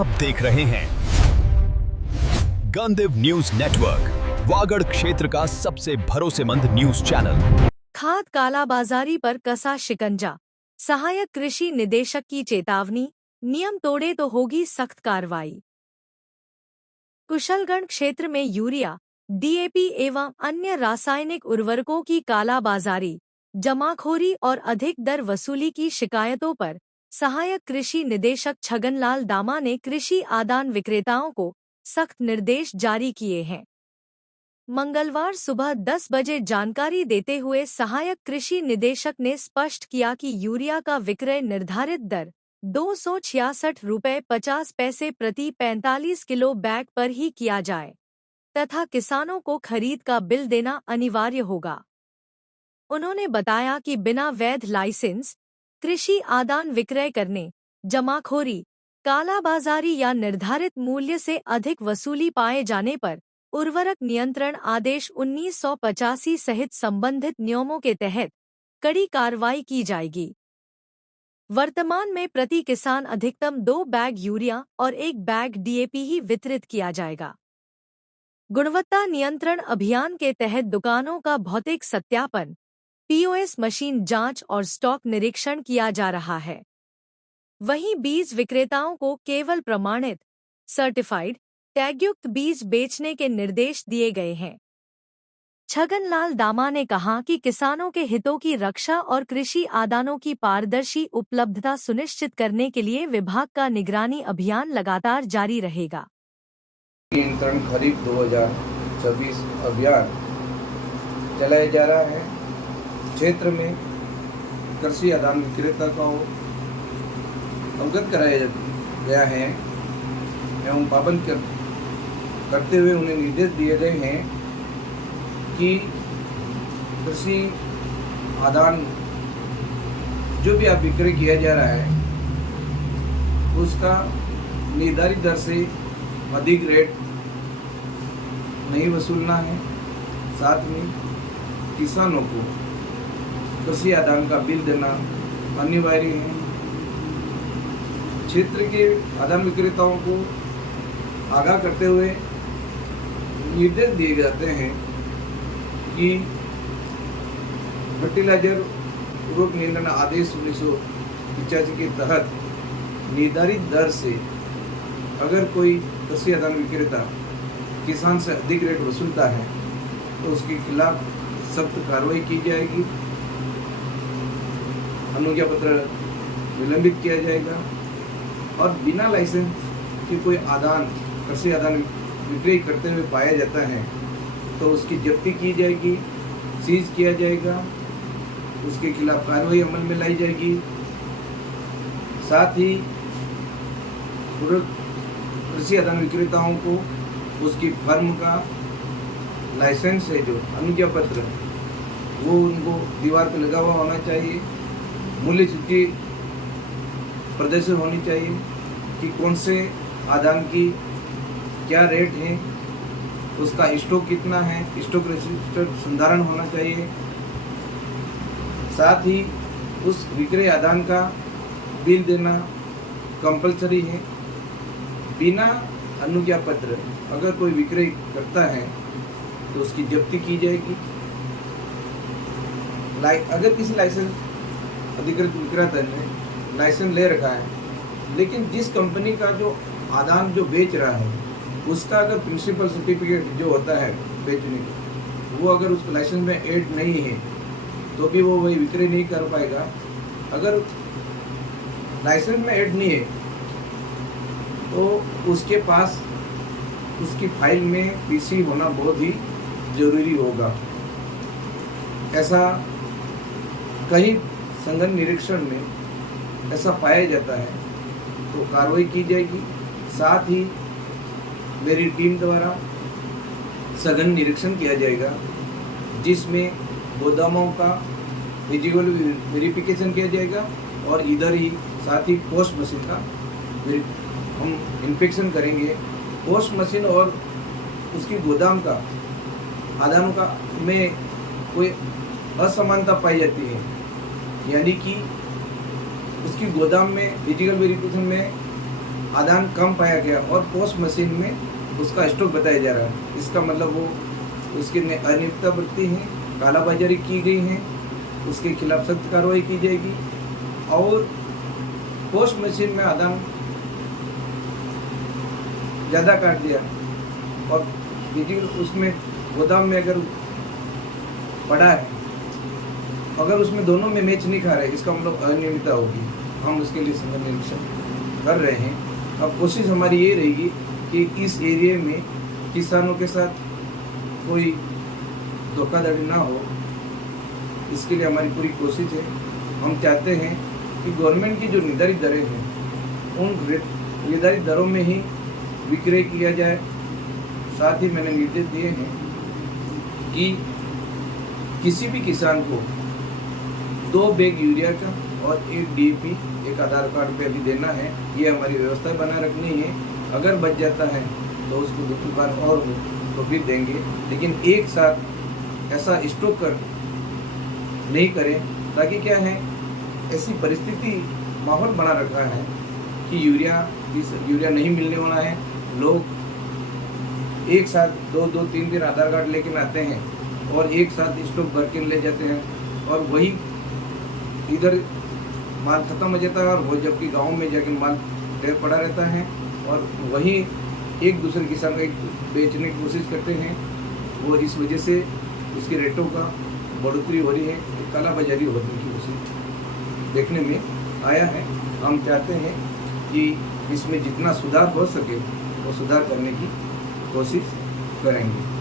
आप देख रहे हैं गंदेव न्यूज नेटवर्क, वागड़ क्षेत्र का सबसे भरोसेमंद न्यूज चैनल। खाद कालाबाजारी पर कसा शिकंजा, सहायक कृषि निदेशक की चेतावनी, नियम तोड़े तो होगी सख्त कार्रवाई। कुशलगढ़ क्षेत्र में यूरिया, डीएपी एवं अन्य रासायनिक उर्वरकों की कालाबाजारी, जमाखोरी और अधिक दर वसूली की शिकायतों पर सहायक कृषि निदेशक छगनलाल दामा ने कृषि आदान विक्रेताओं को सख्त निर्देश जारी किए हैं। मंगलवार सुबह 10 बजे जानकारी देते हुए सहायक कृषि निदेशक ने स्पष्ट किया कि यूरिया का विक्रय निर्धारित दर 266 रुपये 50 पैसे प्रति 45 किलो बैग पर ही किया जाए तथा किसानों को खरीद का बिल देना अनिवार्य होगा। उन्होंने बताया कि बिना वैध लाइसेंस कृषि आदान विक्रय करने, जमाखोरी, कालाबाजारी या निर्धारित मूल्य से अधिक वसूली पाए जाने पर उर्वरक नियंत्रण आदेश 1985 सहित संबंधित नियमों के तहत कड़ी कार्रवाई की जाएगी। वर्तमान में प्रति किसान अधिकतम 2 बैग यूरिया और 1 बैग डीएपी ही वितरित किया जाएगा। गुणवत्ता नियंत्रण अभियान के तहत दुकानों का भौतिक सत्यापन, पीओएस मशीन जांच और स्टॉक निरीक्षण किया जा रहा है। वहीं बीज विक्रेताओं को केवल प्रमाणित, सर्टिफाइड, टैगयुक्त बीज बेचने के निर्देश दिए गए हैं। छगनलाल दामा ने कहा कि किसानों के हितों की रक्षा और कृषि आदानों की पारदर्शी उपलब्धता सुनिश्चित करने के लिए विभाग का निगरानी अभियान लगातार जारी रहेगा। नियंत्रण खरीफ 2026 अभियान चलाया जा रहा है। क्षेत्र में कृषि आदान विक्रेता को अवगत कराया गया है एवं पाबंद करते हुए उन्हें निर्देश दिए गए हैं कि कृषि आदान जो भी आप विक्रय किया जा रहा है उसका निर्धारित दर से अधिक रेट नहीं वसूलना है। साथ में किसानों को कृषि आदान का बिल देना अनिवार्य है। क्षेत्र के आदान विक्रेताओं को आगाह करते हुए निर्देश दिए जाते हैं कि फर्टिलाइजर उर्वरक नियंत्रण आदेश 1985 के तहत निर्धारित दर से अगर कोई कृषि आदान विक्रेता किसान से अधिक रेट वसूलता है तो उसके खिलाफ सख्त कार्रवाई की जाएगी, अनुज्ञा पत्र निलंबित किया जाएगा और बिना लाइसेंस के कोई आदान कृषि आदान विक्रय करते हुए पाया जाता है तो उसकी जब्ती की जाएगी, सीज किया जाएगा, उसके खिलाफ कार्रवाई अमल में लाई जाएगी। साथ ही कृषि आदान विक्रेताओं को उसकी फर्म का लाइसेंस है जो अनुज्ञा पत्र वो उनको दीवार पर लगा हुआ होना चाहिए। मूल्य सूची प्रदर्शित होनी चाहिए कि कौन से आदान की क्या रेट है, उसका स्टॉक कितना है, स्टॉक रजिस्टर संधारण होना चाहिए। साथ ही उस विक्रय आदान का बिल देना कंपलसरी है। बिना अनुज्ञा पत्र अगर कोई विक्रय करता है तो उसकी जब्ती की जाएगी। अगर किसी लाइसेंस अधिकृत विक्रेता ने लाइसेंस ले रखा है लेकिन जिस कंपनी का जो आदान जो बेच रहा है उसका अगर प्रिंसिपल सर्टिफिकेट जो होता है बेचने का वो अगर उसके लाइसेंस में ऐड नहीं है तो भी वो वही विक्रय नहीं कर पाएगा। अगर लाइसेंस में ऐड नहीं है तो उसके पास उसकी फाइल में पीसी होना बहुत ही जरूरी होगा। ऐसा कई संघन निरीक्षण में ऐसा पाया जाता है तो कार्रवाई की जाएगी। साथ ही मेरी टीम द्वारा सघन निरीक्षण किया जाएगा जिसमें गोदामों का फिजिकल वेरिफिकेशन किया जाएगा और इधर ही साथ ही पोस्ट मशीन का हम इंस्पेक्शन करेंगे। पोस्ट मशीन और उसकी गोदाम का आदानों का में कोई असमानता पाई जाती है, यानी कि उसकी गोदाम में फिजिकल वेरिफिकेशन में आदान कम पाया गया और पोस्ट मशीन में उसका स्टॉक बताया जा रहा है। इसका मतलब वो उसकी अनियमितता बरती है, कालाबाजारी की गई है, उसके खिलाफ सख्त कार्रवाई की जाएगी। और पोस्ट मशीन में आदान ज़्यादा काट दिया और फिजिकल उसमें गोदाम में अगर पड़ा है, अगर उसमें दोनों में मैच नहीं खा रहे, इसका मतलब अनियमितता होगी। हम उसके लिए संघ निरीक्षण कर रहे हैं। अब कोशिश हमारी ये रहेगी कि इस एरिया में किसानों के साथ कोई धोखाधड़ी ना हो, इसके लिए हमारी पूरी कोशिश है। हम चाहते हैं कि गवर्नमेंट की जो निर्धारित दरें हैं, उन निर्धारित दरों में ही विक्रय किया जाए। साथ ही मैंने निर्देश दिए हैं कि किसी भी किसान को 2 बैग यूरिया का और 1 DAP एक आधार कार्ड पे अभी देना है। ये हमारी व्यवस्था बना रखनी है। अगर बच जाता है तो उसको दूसरी बार और हो तो फिर देंगे, लेकिन एक साथ ऐसा स्टॉक कर नहीं करें, ताकि क्या है, ऐसी परिस्थिति माहौल बना रखा है कि यूरिया नहीं मिलने वाला है। लोग एक साथ 2-2, 3 दिन आधार कार्ड लेकर आते हैं और एक साथ स्टॉक भर के ले जाते हैं और वही इधर माल खत्म हो जाता है और वो जबकि गांव में जाके माल ढेर पड़ा रहता है और वही एक दूसरे किसान को बेचने की कोशिश करते हैं। वो इस वजह से उसके रेटों का बढ़ोतरी हो रही है, कालाबाजारी होने की कोशिश देखने में आया है। हम चाहते हैं कि इसमें जितना सुधार हो सके वो सुधार करने की कोशिश करेंगे।